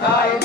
Ai,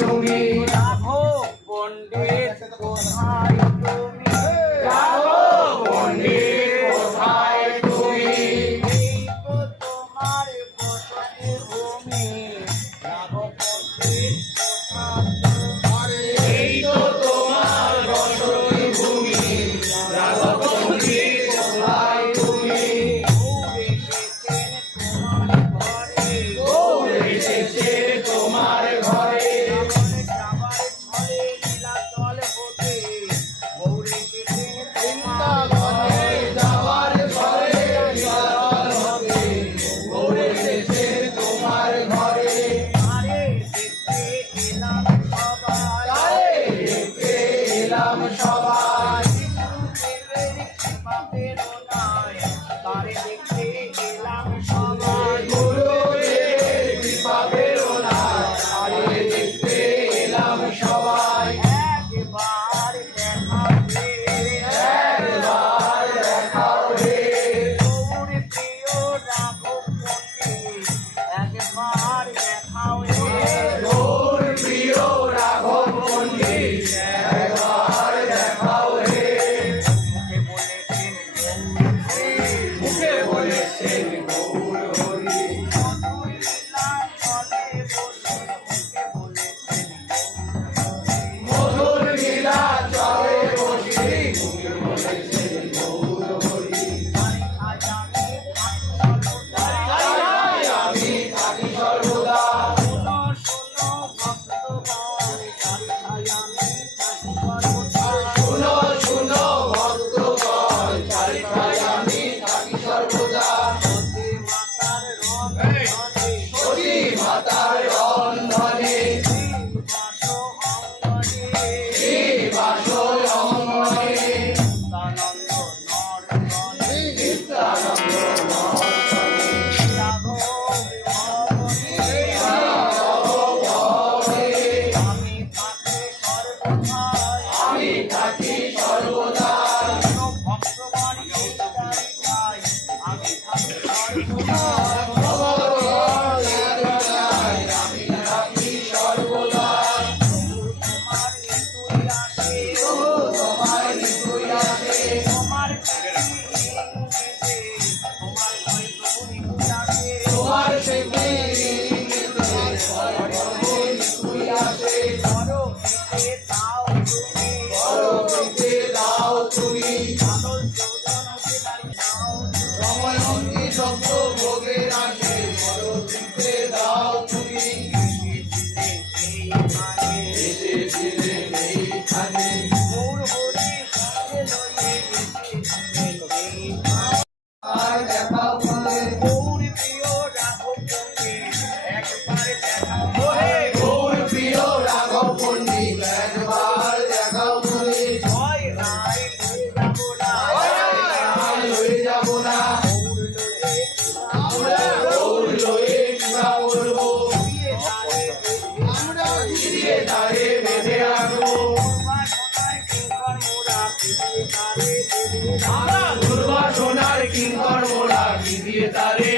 সোনার কিঙ্কর মোড়া দিয়ে তারে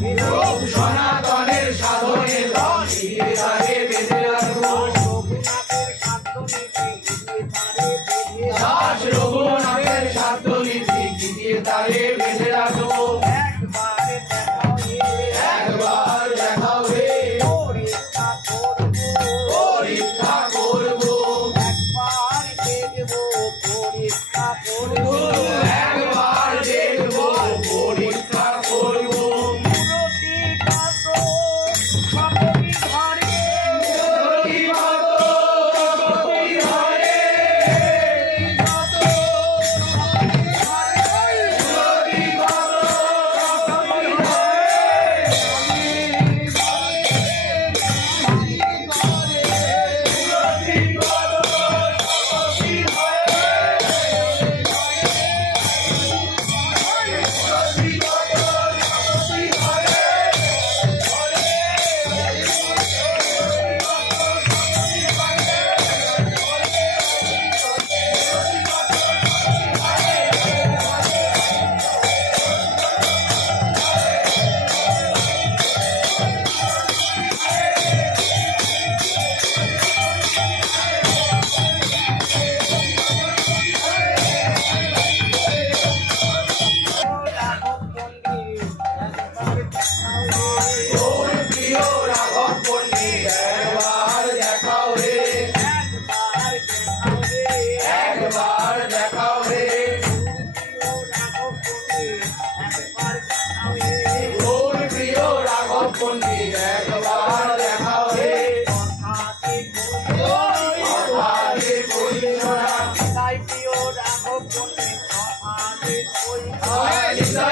e o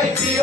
Ay, tío,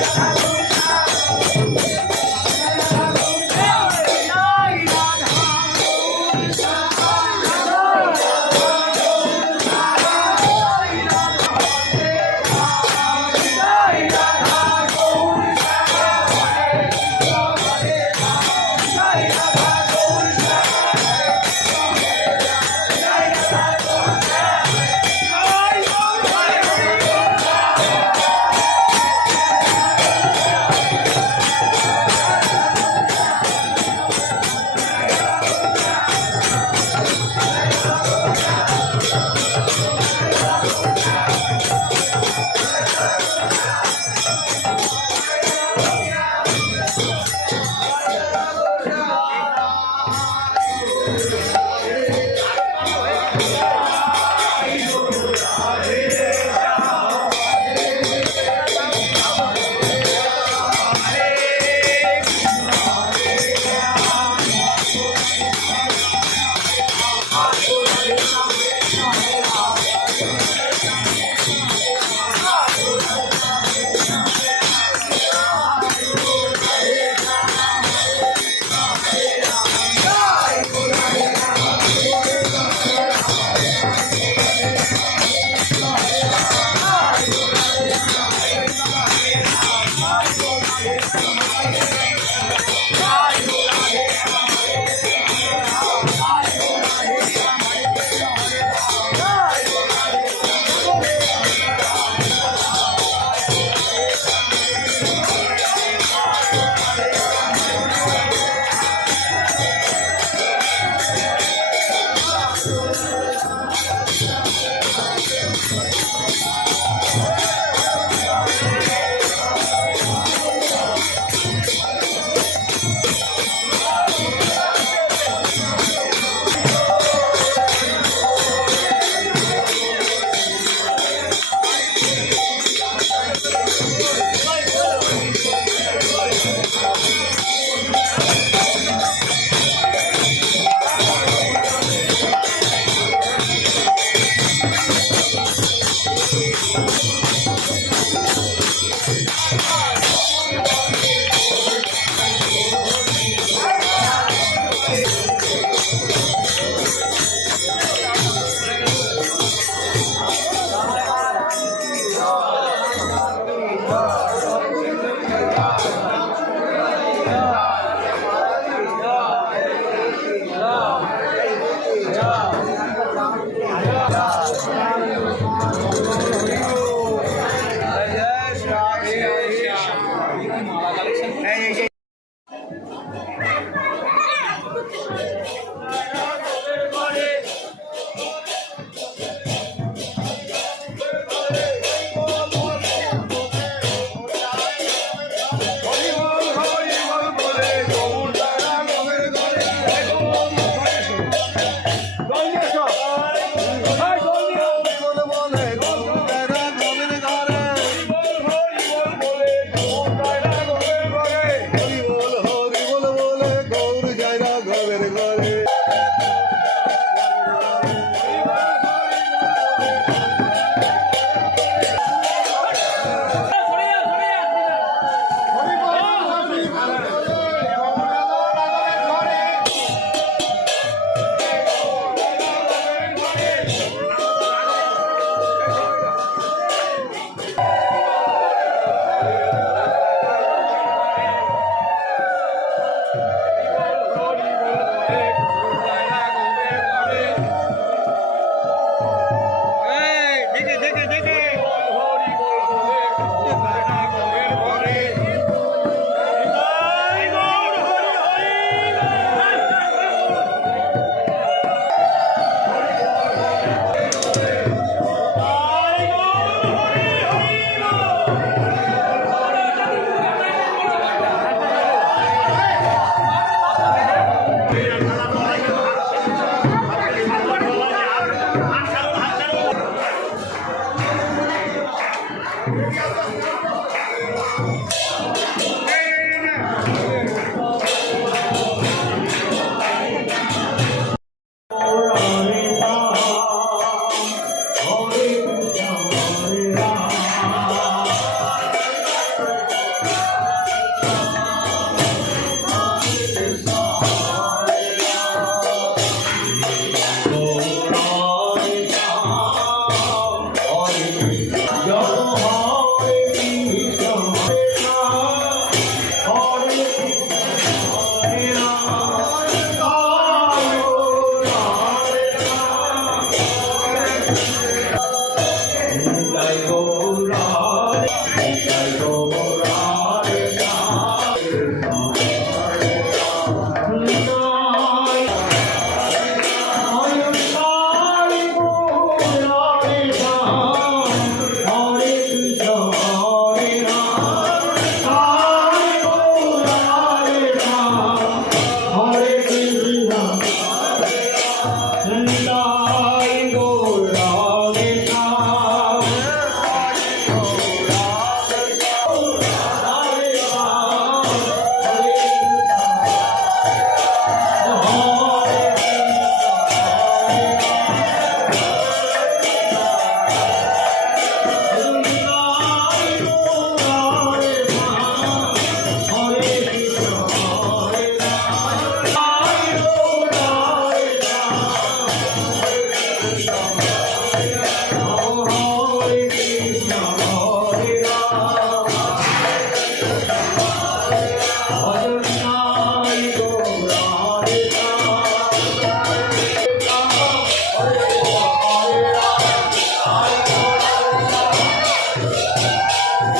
Thank.